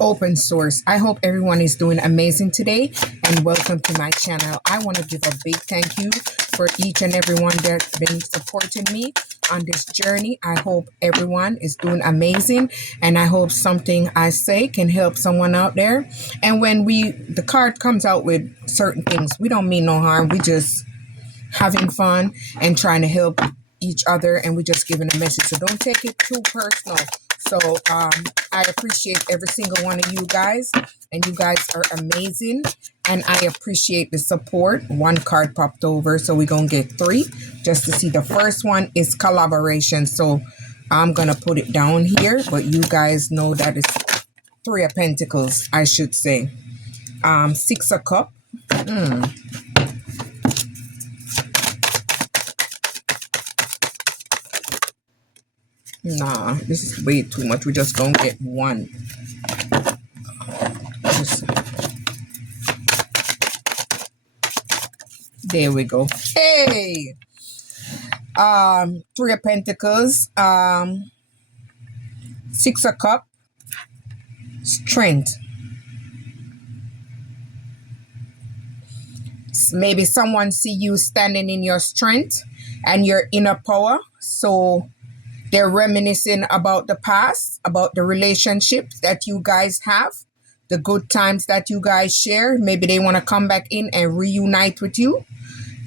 open source. I hope everyone is doing amazing today, and welcome to my channel. I want to give a big thank you for each and everyone that's been supporting me on this journey. I hope everyone is doing amazing, and I hope something I say can help someone out there. And when the card comes out with certain things, we don't mean no harm. We just having fun and trying to help each other, and we're just giving a message. So don't take it too personal. So I appreciate every single one of you guys, and you guys are amazing, and I appreciate the support. One card popped over, so we're gonna get 3 just to see. The first one is collaboration, so I'm gonna put it down here, but you guys know that it's 3 of Pentacles, I should say. 6 of Cups. Nah, this is way too much. We just gonna get 1. There we go. Hey, 3 of Pentacles, 6 of Cups, strength. Maybe someone see you standing in your strength and your inner power, so they're reminiscing about the past, about the relationships that you guys have, the good times that you guys share. Maybe they want to come back in and reunite with you.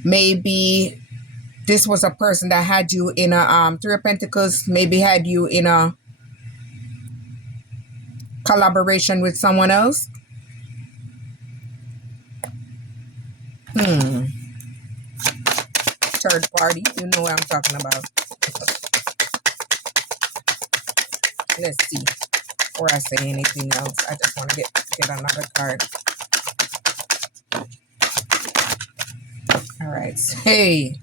Maybe this was a person that had you in a 3 of Pentacles, maybe had you in a collaboration with someone else. Third party, you know what I'm talking about. Let's see. Before I say anything else, I just want to get another card. All right. Hey,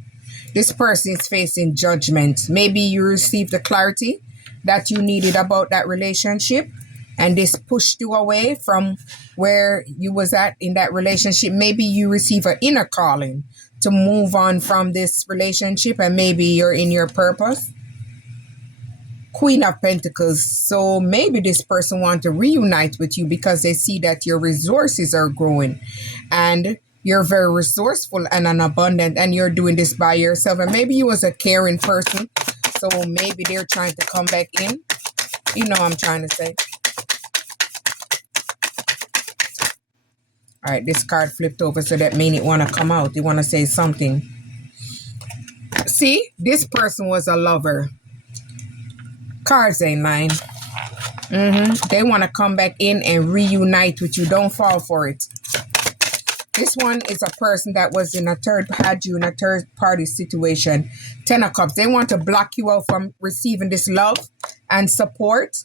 this person is facing judgment. Maybe you received the clarity that you needed about that relationship, and this pushed you away from where you was at in that relationship. Maybe you receive an inner calling to move on from this relationship, and maybe you're in your purpose. Queen of Pentacles. So maybe this person wants to reunite with you because they see that your resources are growing and you're very resourceful and abundant, and you're doing this by yourself. And maybe you was a caring person, so maybe they're trying to come back in. You know what I'm trying to say. All right, this card flipped over, so that means it want to come out. They want to say something. See, this person was a lover. Cards ain't lying. They want to come back in and reunite with you. Don't fall for it. This one is a person that was had you in a third party situation. 10 of Cups. They want to block you out from receiving this love and support.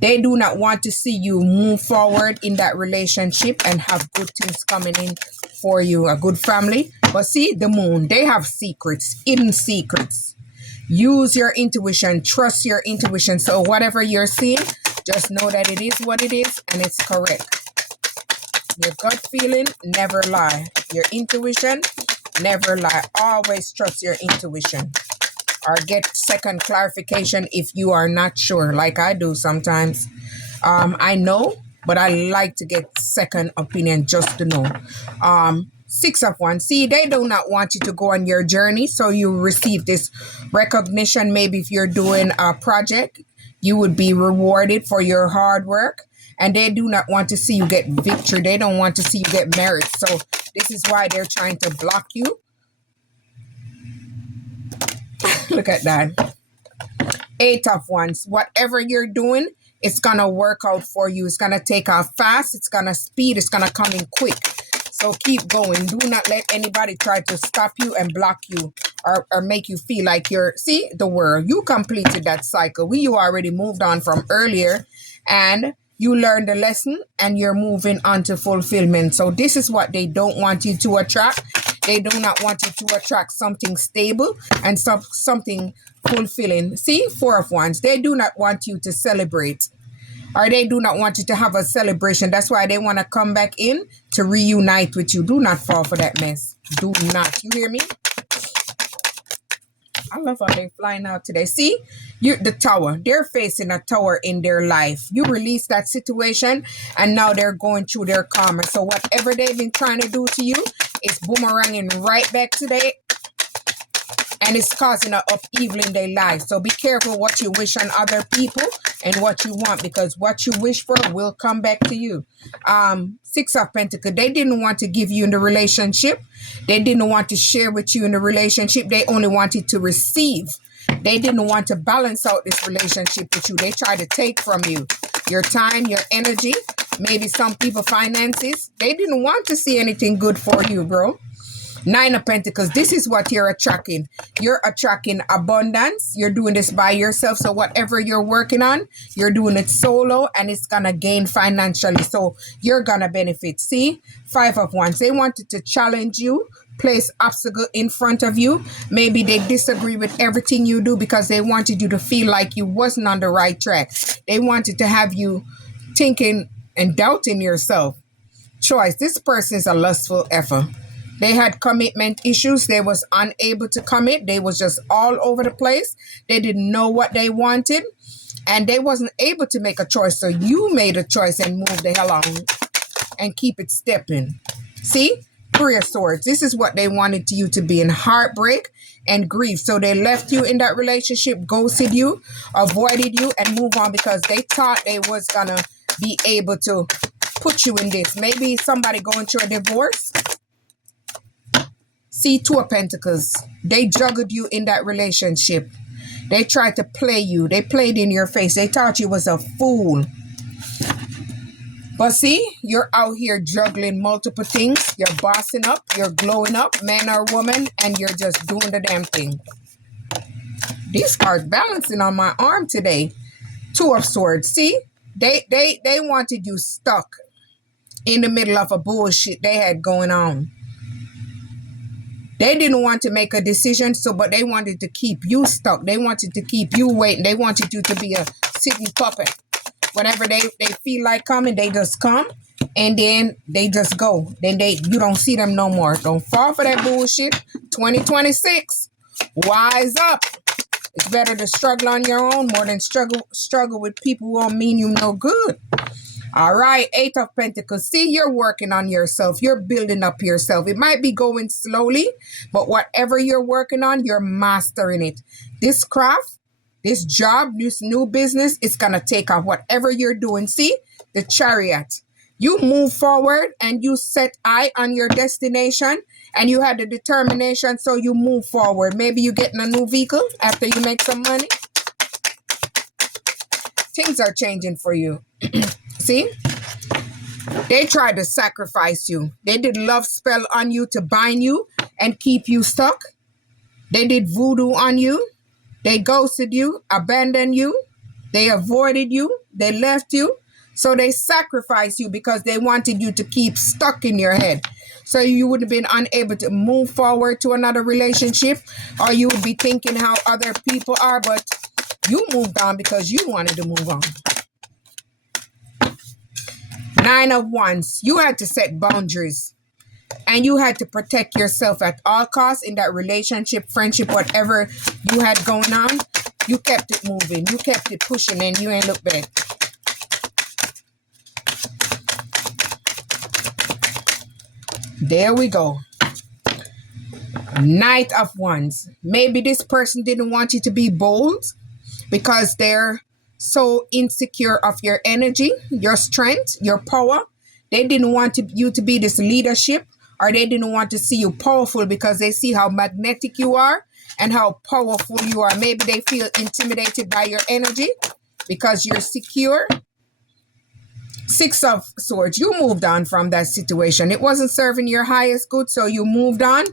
They do not want to see you move forward in that relationship and have good things coming in for you, a good family. But see, the Moon, they have secrets, hidden secrets. Use your intuition, trust your intuition. So whatever you're seeing, just know that it is what it is and it's correct. Your gut feeling, never lie. Your intuition, never lie. Always trust your intuition. Or get second clarification if you are not sure, like I do sometimes. I know, but I like to get second opinion just to know. 6 of Wands. See, they do not want you to go on your journey, so you receive this recognition. Maybe if you're doing a project, you would be rewarded for your hard work, and they do not want to see you get victory. They don't want to see you get merit. So this is why they're trying to block you. Look at that. 8 of Wands. Whatever you're doing, it's going to work out for you. It's going to take off fast. It's going to speed. It's going to come in quick. So keep going. Do not let anybody try to stop you and block you or make you feel like you're... See, the world. You completed that cycle. You already moved on from earlier, and you learned the lesson, and you're moving on to fulfillment. So this is what they don't want you to attract. They do not want you to attract something stable and something fulfilling. See, 4 of Wands. They do not want you to celebrate, or they do not want you to have a celebration. That's why they want to come back in to reunite with you. Do not fall for that mess. Do not. You hear me? I love how they're flying out today. See, the tower. They're facing a tower in their life. You release that situation, and now they're going through their karma. So whatever they've been trying to do to you is boomeranging right back to them, and it's causing an upheaval in their life. So be careful what you wish on other people and what you want, because what you wish for will come back to you. Six of Pentacles. They didn't want to give you in the relationship. They didn't want to share with you in the relationship. They only wanted to receive. They didn't want to balance out this relationship with you. They tried to take from you your time, your energy, maybe some people finances. They didn't want to see anything good for you, bro. Nine of Pentacles. This is what you're attracting. You're attracting abundance. You're doing this by yourself. So whatever you're working on, you're doing it solo, and it's going to gain financially. So you're going to benefit. See? Five of Wands. They wanted to challenge you, place obstacle in front of you. Maybe they disagree with everything you do because they wanted you to feel like you wasn't on the right track. They wanted to have you thinking and doubting yourself. Choice. This person is a lustful effer. They had commitment issues. They was unable to commit. They was just all over the place. They didn't know what they wanted, and they wasn't able to make a choice. So you made a choice and moved the hell on and keep it stepping. See? Three of Swords. This is what they wanted you to be, in heartbreak and grief. So they left you in that relationship, ghosted you, avoided you, and move on because they thought they was gonna be able to put you in this. Maybe somebody going through a divorce. See, Two of Pentacles. They juggled you in that relationship. They tried to play you. They played in your face. They thought you was a fool. But see, you're out here juggling multiple things. You're bossing up. You're glowing up, man or woman, and you're just doing the damn thing. These cards balancing on my arm today. Two of Swords. See, they wanted you stuck in the middle of a bullshit they had going on. They didn't want to make a decision, but they wanted to keep you stuck. They wanted to keep you waiting. They wanted you to be a sitting puppet. Whenever they feel like coming, they just come, and then they just go. Then you don't see them no more. Don't fall for that bullshit. 2026, wise up. It's better to struggle on your own more than struggle with people who don't mean you no good. All right, Eight of Pentacles. See, you're working on yourself. You're building up yourself. It might be going slowly, but whatever you're working on, you're mastering it. This craft, this job, this new business, it's going to take off. Whatever you're doing. See, the Chariot. You move forward and you set eye on your destination, and you had the determination, so you move forward. Maybe you're getting a new vehicle after you make some money. Things are changing for you. See? They tried to sacrifice you. They did love spell on you to bind you and keep you stuck. They did voodoo on you. They ghosted you, abandoned you. They avoided you. They left you. So they sacrificed you because they wanted you to keep stuck in your head. So you would have been unable to move forward to another relationship, or you would be thinking how other people are, but you moved on because you wanted to move on. Nine of Wands. You had to set boundaries, and you had to protect yourself at all costs in that relationship, friendship, whatever you had going on. You kept it moving. You kept it pushing, and you ain't look back. There we go. Knight of Wands. Maybe this person didn't want you to be bold because they're so insecure of your energy, your strength, your power. They didn't want you to be this leadership, or they didn't want to see you powerful because they see how magnetic you are and how powerful you are. Maybe they feel intimidated by your energy because you're secure. Six of Swords. You moved on from that situation. It wasn't serving your highest good, so you moved on.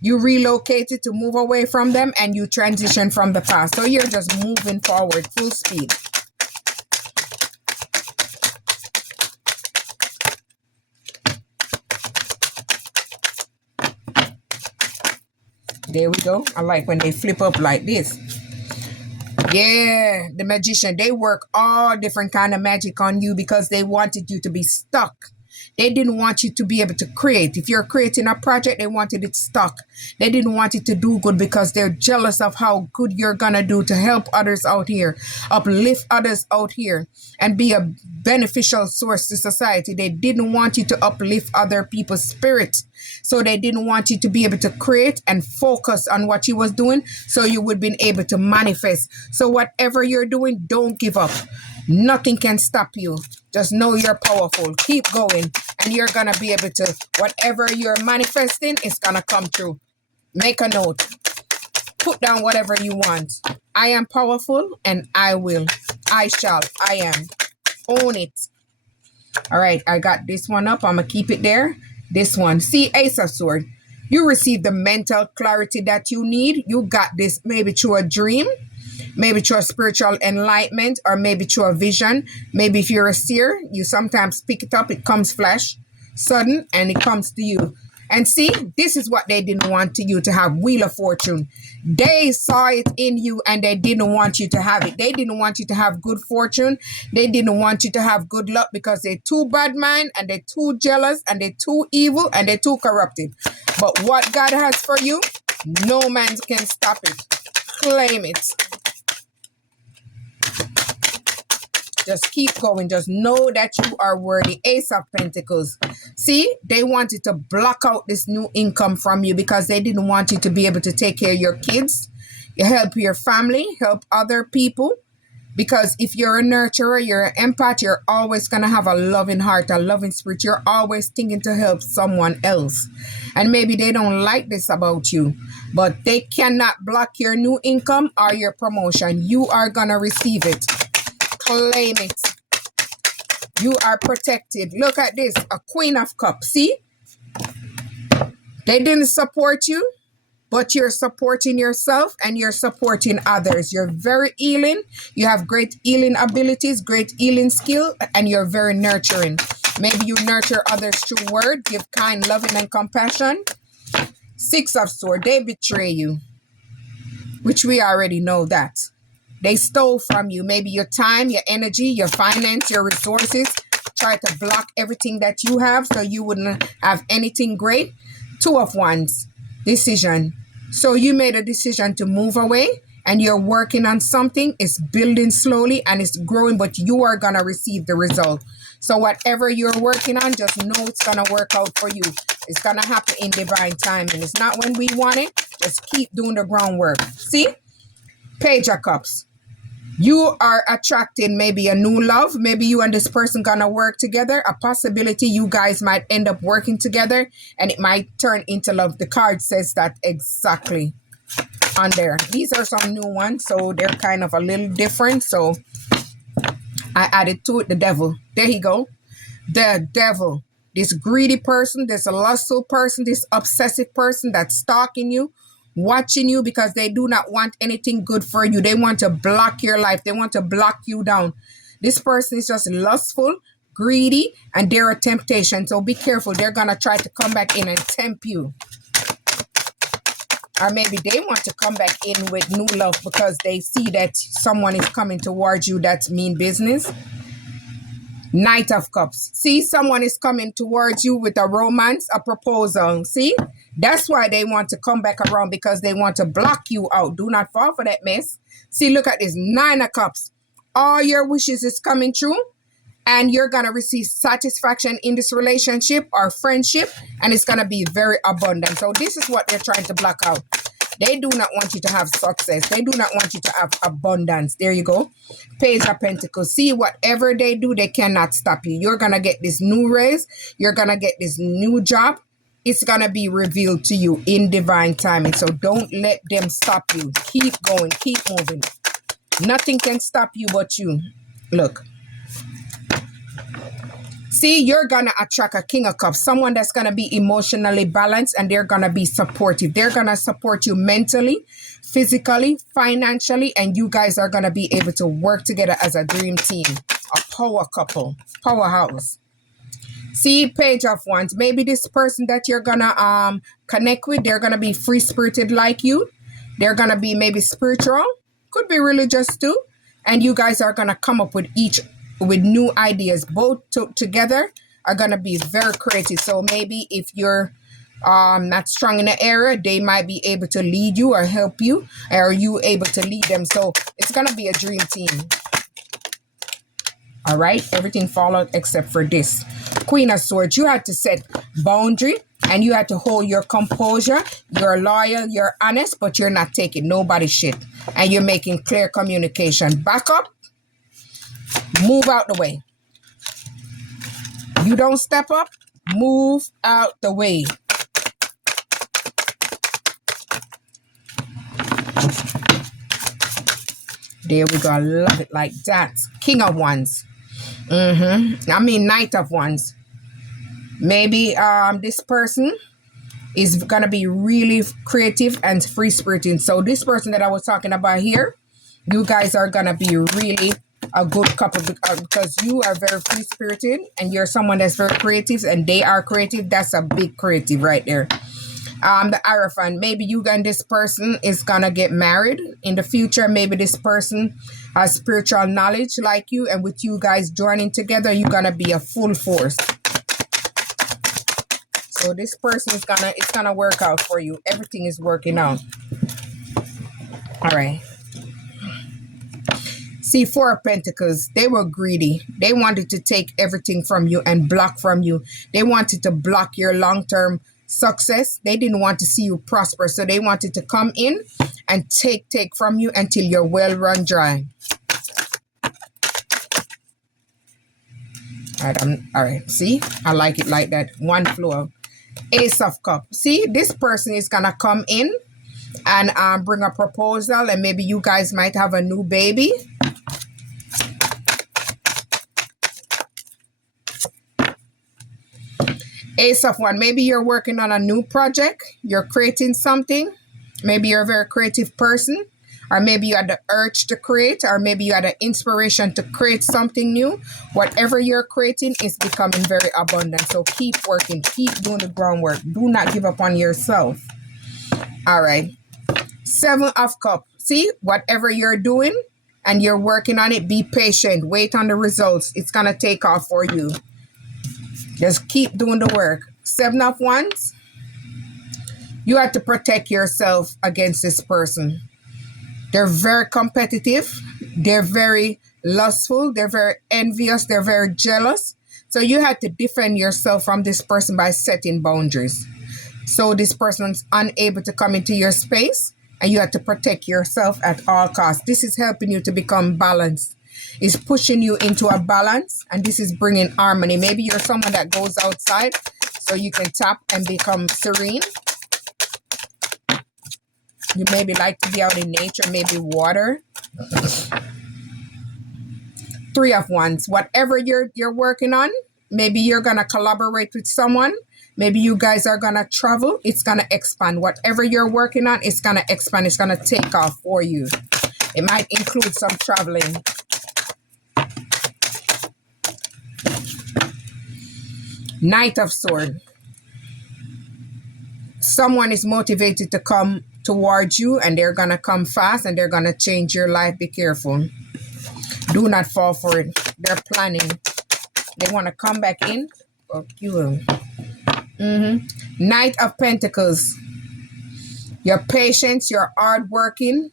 You relocated to move away from them, and you transitioned from the past. So you're just moving forward full speed. There we go. I like when they flip up like this. Yeah, the Magician. They work all different kind of magic on you because they wanted you to be stuck. They didn't want you to be able to create. If you're creating a project, they wanted it stuck. They didn't want it to do good because they're jealous of how good you're going to do to help others out here, uplift others out here, and be a beneficial source to society. They didn't want you to uplift other people's spirit. So they didn't want you to be able to create and focus on what you was doing so you would be able to manifest. So whatever you're doing, don't give up. Nothing can stop you. Just know you're powerful. Keep going and you're going to be able to, whatever you're manifesting, it's going to come true. Make a note. Put down whatever you want. I am powerful and I will. I shall. I am. Own it. All right. I got this one up. I'm going to keep it there. This one. See, Ace of Sword. You receive the mental clarity that you need. You got this maybe through a dream, maybe through a spiritual enlightenment, or maybe through a vision. Maybe if you're a seer, you sometimes pick it up. It comes flash, sudden, and it comes to you. And see, this is what they didn't want you to have. Wheel of Fortune. They saw it in you and they didn't want you to have it. They didn't want you to have good fortune. They didn't want you to have good luck because they're too bad mind and they're too jealous and they're too evil and they're too corrupted. But what God has for you, no man can stop it. Claim it. Just keep going. Just know that you are worthy. Ace of Pentacles. See, they wanted to block out this new income from you because they didn't want you to be able to take care of your kids. You help your family, help other people. Because if you're a nurturer, you're an empath, you're always going to have a loving heart, a loving spirit. You're always thinking to help someone else. And maybe they don't like this about you, but they cannot block your new income or your promotion. You are going to receive it. Claim it. You are protected. Look at this. A Queen of Cups. See? They didn't support you, but you're supporting yourself and you're supporting others. You're very healing. You have great healing abilities, great healing skill, and you're very nurturing. Maybe you nurture others through word, give kind, loving, and compassion. Six of Swords. They betray you, which we already know that. They stole from you, maybe your time, your energy, your finance, your resources. Try to block everything that you have so you wouldn't have anything great. Two of Wands, decision. So you made a decision to move away and you're working on something. It's building slowly and it's growing, but you are going to receive the result. So whatever you're working on, just know it's going to work out for you. It's going to happen in divine timing. It's not when we want it. Just keep doing the groundwork. See? Page of Cups. You are attracting maybe a new love. Maybe you and this person gonna work together. A possibility you guys might end up working together and it might turn into love. The card says that exactly on there. These are some new ones, so they're kind of a little different. So I added to it the Devil. There you go. The Devil. This greedy person, this lustful person, this obsessive person that's stalking you, watching you because they do not want anything good for you. They want to block your life. They want to block you down. This person is just lustful, greedy, and they're a temptation. So be careful. They're going to try to come back in and tempt you. Or maybe they want to come back in with new love because they see that someone is coming towards you that's mean business. Knight of Cups. See, someone is coming towards you with a romance, a proposal. See, that's why they want to come back around because they want to block you out. Do not fall for that mess. See, look at this. Nine of Cups. All your wishes is coming true and you're going to receive satisfaction in this relationship or friendship and it's going to be very abundant. So this is what they're trying to block out. They do not want you to have success. They do not want you to have abundance. There you go. Page of Pentacles. See, whatever they do, they cannot stop you. You're going to get this new raise. You're going to get this new job. It's going to be revealed to you in divine timing. So don't let them stop you. Keep going. Keep moving. Nothing can stop you but you. Look. See, you're going to attract a King of Cups, someone that's going to be emotionally balanced and they're going to be supportive. They're going to support you mentally, physically, financially, and you guys are going to be able to work together as a dream team, a power couple, powerhouse. See, Page of Wands. Maybe this person that you're going to connect with, they're going to be free-spirited like you. They're going to be maybe spiritual, could be religious too, and you guys are going to come up with new ideas, both together are going to be very creative. So maybe if you're not strong in the area, they might be able to lead you or help you, or you able to lead them. So it's going to be a dream team. All right, everything followed except for this. Queen of Swords, you had to set boundary and you had to hold your composure. You're loyal, you're honest, but you're not taking nobody's shit. And you're making clear communication. Back up, move out the way. You don't step up, move out the way. There we go. I love it like that. King of Wands. I mean, Knight of Wands. Maybe this person is gonna be really creative and free spirited. So this person that I was talking about here, you guys are gonna be really a good couple because you are very free spirited and you're someone that's very creative and they are creative. That's a big creative right there. The Hierophant, maybe you and this person is gonna get married in the future. Maybe this person has spiritual knowledge like you, and with you guys joining together, you're gonna be a full force. So this person is gonna work out for you. Everything is working out. All right. See, Four of Pentacles, they were greedy. They wanted to take everything from you and block from you. They wanted to block your long-term success. They didn't want to see you prosper. So they wanted to come in and take from you until you're well run dry. All right. See, I like it like that. One flow. Ace of Cups. See, this person is gonna come in and bring a proposal, and maybe you guys might have a new baby. Ace of Wands. Maybe you're working on a new project. You're creating something. Maybe you're a very creative person. Or maybe you had the urge to create. Or maybe you had an inspiration to create something new. Whatever you're creating is becoming very abundant. So keep working. Keep doing the groundwork. Do not give up on yourself. All right. Seven of Cups. See, whatever you're doing and you're working on it, be patient. Wait on the results. It's going to take off for you. Just keep doing the work. Seven of Wands. You have to protect yourself against this person. They're very competitive. They're very lustful. They're very envious. They're very jealous. So you have to defend yourself from this person by setting boundaries. So this person's unable to come into your space, and you have to protect yourself at all costs. This is helping you to become balanced. It's pushing you into a balance, and this is bringing harmony. Maybe you're someone that goes outside so you can tap and become serene. You maybe like to be out in nature, maybe water. Three of Wands. Whatever you're working on, maybe you're going to collaborate with someone. Maybe you guys are going to travel. It's going to expand. Whatever you're working on, it's going to expand. It's going to take off for you. It might include some traveling. Knight of Swords. Someone is motivated to come towards you, and they're going to come fast, and they're going to change your life. Be careful. Do not fall for it. They're planning. They want to come back in. Fuck you. Knight of Pentacles. Your patience, your hard working,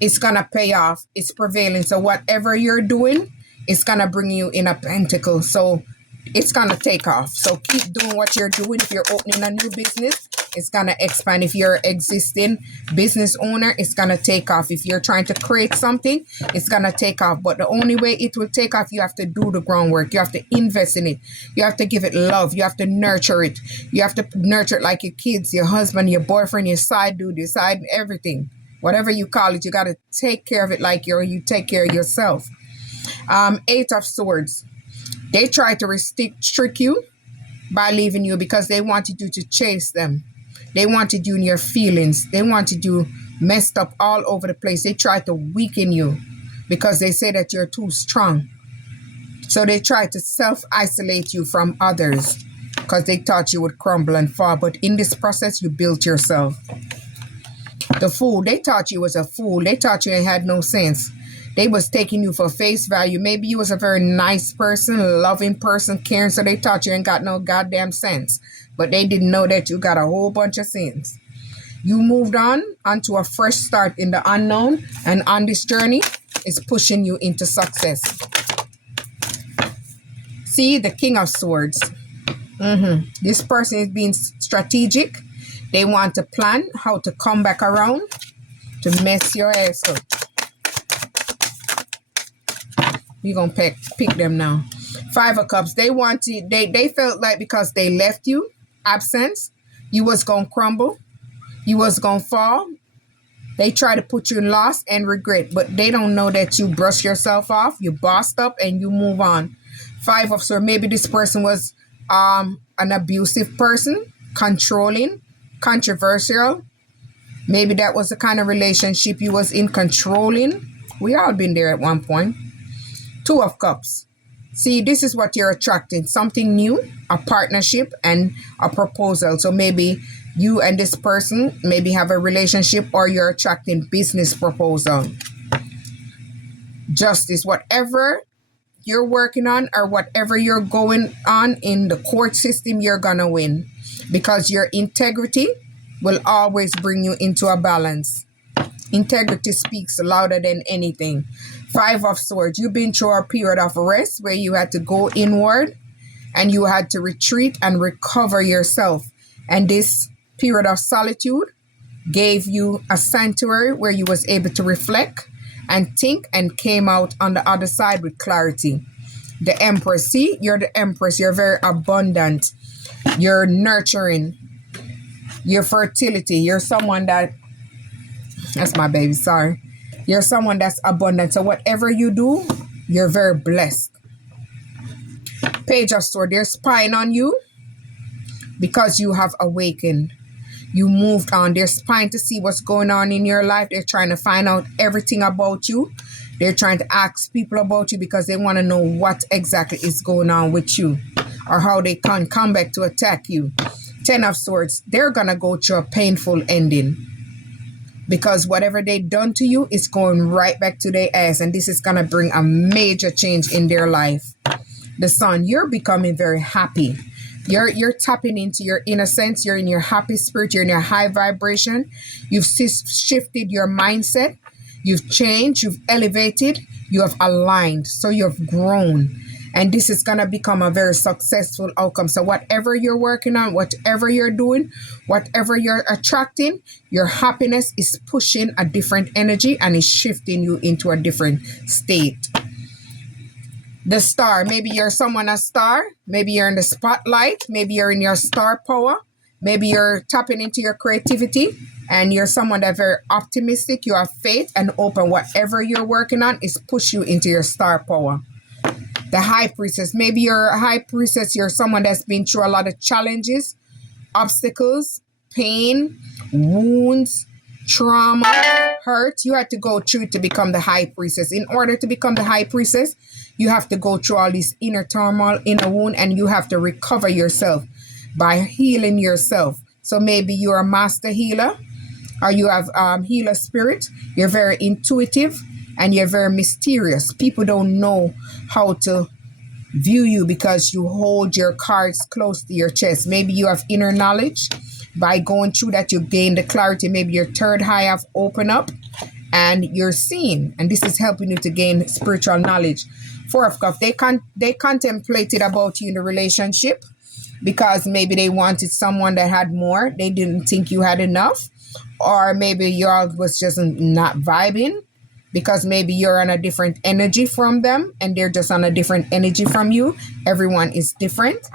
it's going to pay off. It's prevailing. So whatever you're doing, it's going to bring you in a pentacle. So it's going to take off. So keep doing what you're doing. If you're opening a new business, it's going to expand. If you're existing business owner, it's going to take off. If you're trying to create something, it's going to take off. But the only way it will take off, you have to do the groundwork. You have to invest in it. You have to give it love. You have to nurture it. You have to nurture it like your kids, your husband, your boyfriend, your side dude, your side everything. Whatever you call it, you got to take care of it like you take care of yourself. Eight of Swords. They try to restrict you by leaving you because they wanted you to chase them. They wanted you in your feelings. They wanted you messed up all over the place. They tried to weaken you because they say that you're too strong. So they tried to self-isolate you from others because they thought you would crumble and fall. But in this process, you built yourself. The Fool, they thought you was a fool. They thought you had no sense. They was taking you for face value. Maybe you was a very nice person, loving person, caring, so they thought you ain't got no goddamn sense. But they didn't know that you got a whole bunch of sins. You moved on onto a fresh start in the unknown, and on this journey is pushing you into success. See, the King of Swords. This person is being strategic. They want to plan how to come back around to mess your ass up. We're going to pick them now. Five of Cups. They felt like because they left you, absence, you was going to crumble. You was going to fall. They try to put you in loss and regret, but they don't know that you brush yourself off, you bossed up, and you move on. Five of Swords. Maybe this person was an abusive person, controlling, controversial. Maybe that was the kind of relationship you was in, controlling. We all been there at one point. Two of Cups. See, this is what you're attracting. Something new, a partnership, and a proposal. So maybe you and this person maybe have a relationship, or you're attracting business proposal. Justice. Whatever you're working on or whatever you're going on in the court system, you're gonna win, because your integrity will always bring you into a balance. Integrity speaks louder than anything. Five of Swords. You've been through a period of rest where you had to go inward and you had to retreat and recover yourself. And this period of solitude gave you a sanctuary where you was able to reflect and think, and came out on the other side with clarity. The Empress. See, you're the Empress. You're very abundant. You're nurturing. Your fertility. You're someone that's my baby, sorry. You're someone that's abundant. So whatever you do, you're very blessed. Page of Swords. They're spying on you because you have awakened. You moved on. They're spying to see what's going on in your life. They're trying to find out everything about you. They're trying to ask people about you because they want to know what exactly is going on with you, or how they can come back to attack you. Ten of Swords. They're going to go through a painful ending, because whatever they done to you is going right back to their ass, and this is going to bring a major change in their life. The Sun. You're becoming very happy. You're tapping into your innocence. You're in your happy spirit. You're in your high vibration. You've shifted your mindset. You've changed. You've elevated. You have aligned. So you've grown. And this is going to become a very successful outcome. So whatever you're working on, whatever you're doing, whatever you're attracting, your happiness is pushing a different energy and is shifting you into a different state. The Star. Maybe you're someone a star. Maybe you're in the spotlight. Maybe you're in your star power. Maybe you're tapping into your creativity, and you're someone that's very optimistic. You have faith and open. Whatever you're working on is push you into your star power. The High Priestess. Maybe you're a High Priestess. You're someone that's been through a lot of challenges, obstacles, pain, wounds, trauma, hurt. You had to go through it to become the High Priestess. In order to become the High Priestess, you have to go through all this inner turmoil, inner wound, and you have to recover yourself by healing yourself. So maybe you're a master healer, or you have healer spirit. You're very intuitive and you're very mysterious. People don't know how to view you because you hold your cards close to your chest. Maybe you have inner knowledge. By going through that, you gain the clarity. Maybe your third eye have opened up and you're seeing. And this is helping you to gain spiritual knowledge. Four of Cups. They contemplated about you in the relationship because maybe they wanted someone that had more. They didn't think you had enough. Or maybe y'all was just not vibing because maybe you're on a different energy from them and they're just on a different energy from you. Everyone is different.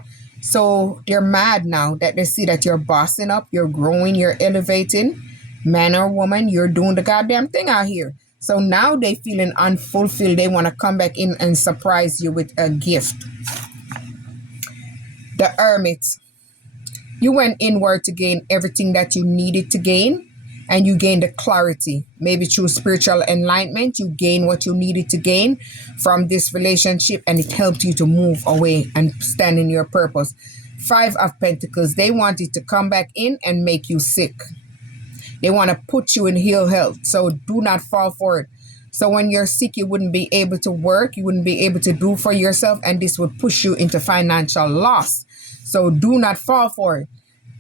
So they're mad now that they see that you're bossing up, you're growing, you're elevating. Man or woman, you're doing the goddamn thing out here. So now they feeling unfulfilled. They want to come back in and surprise you with a gift. The Hermit. You went inward to gain everything that you needed to gain, and you gained the clarity. Maybe through spiritual enlightenment, you gain what you needed to gain from this relationship, and it helped you to move away and stand in your purpose. Five of Pentacles. They wanted to come back in and make you sick. They want to put you in ill health. So do not fall for it. So when you're sick, you wouldn't be able to work, you wouldn't be able to do for yourself, and this would push you into financial loss. So do not fall for it.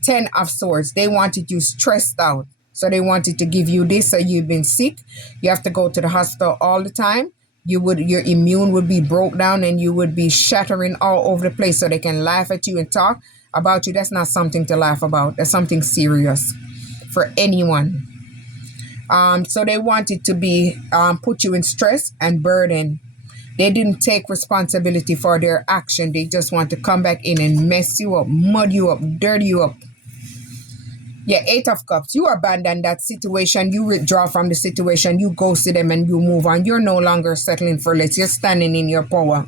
10 of Swords, they wanted you stressed out. So they wanted to give you this, so you've been sick. You have to go to the hospital all the time. Your immune would be broke down and you would be shattering all over the place, so they can laugh at you and talk about you. That's not something to laugh about. That's something serious for anyone. So they wanted to be put you in stress and burden. They didn't take responsibility for their action. They just want to come back in and mess you up, mud you up, dirty you up. Yeah, 8 of Cups. You abandon that situation. You withdraw from the situation. You go to them and you move on. You're no longer settling for less. You're standing in your power.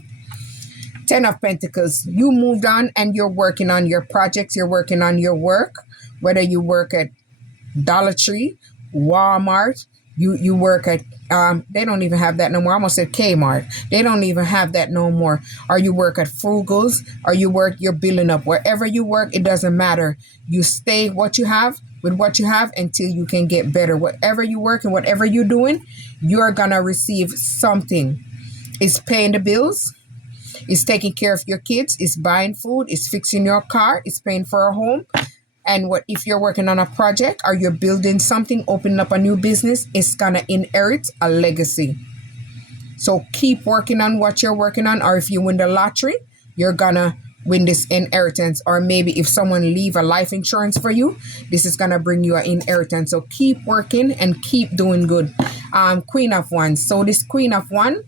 10 of Pentacles. You moved on and you're working on your projects. You're working on your work. Whether you work at Dollar Tree, Walmart, you work at, they don't even have that no more. I almost said Kmart. They don't even have that no more. Or you work at Frugals, or you're building up. Wherever you work, it doesn't matter. You stay what you have with what you have until you can get better. Whatever you work and whatever you're doing, you're going to receive something. It's paying the bills. It's taking care of your kids. It's buying food. It's fixing your car. It's paying for a home. And if you're working on a project or you're building something, opening up a new business, it's going to inherit a legacy. So keep working on what you're working on. Or if you win the lottery, you're going to win this inheritance. Or maybe if someone leave a life insurance for you, this is going to bring you an inheritance. So keep working and keep doing good. Queen of Wands. So this Queen of Wands,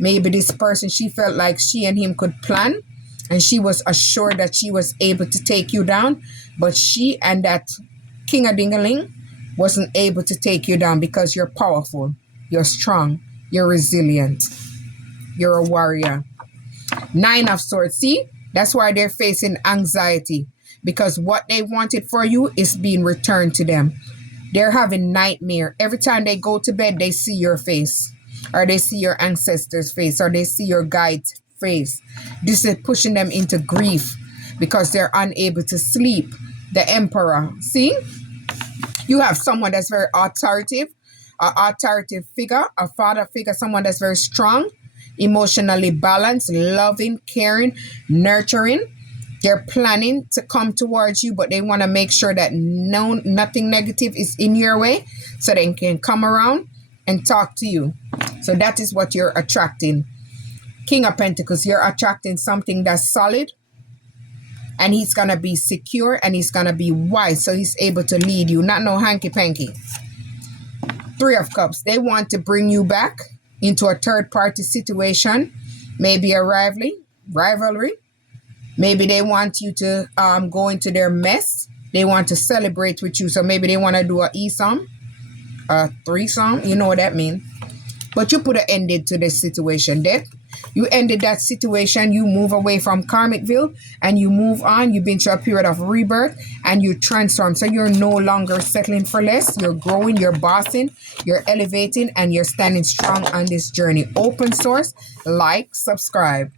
maybe this person, she felt like she and him could plan. And she was assured that she was able to take you down. But she and that king-a-ding-a-ling wasn't able to take you down because you're powerful. You're strong. You're resilient. You're a warrior. 9 of Swords. See? That's why they're facing anxiety. Because what they wanted for you is being returned to them. They're having nightmare. Every time they go to bed, they see your face. Or they see your ancestors' face. Or they see your guide's face. This is pushing them into grief because they're unable to sleep. The Emperor. See? You have someone that's very authoritative, an authoritative figure, a father figure, someone that's very strong, emotionally balanced, loving, caring, nurturing. They're planning to come towards you, but they want to make sure that nothing negative is in your way so they can come around and talk to you. So that is what you're attracting. King of Pentacles, you're attracting something that's solid, and he's going to be secure and he's going to be wise, so he's able to lead you, not no hanky-panky. 3 of Cups, they want to bring you back into a third-party situation, maybe a rivalry. Maybe they want you to go into their mess. They want to celebrate with you, so maybe they want to do a threesome, you know what that means. But you put an end to this situation, Death. You ended that situation. You move away from Karmicville and you move on. You've been through a period of rebirth and you transform. So you're no longer settling for less. You're growing, you're bossing, you're elevating, and you're standing strong on this journey. Open source, like, subscribe.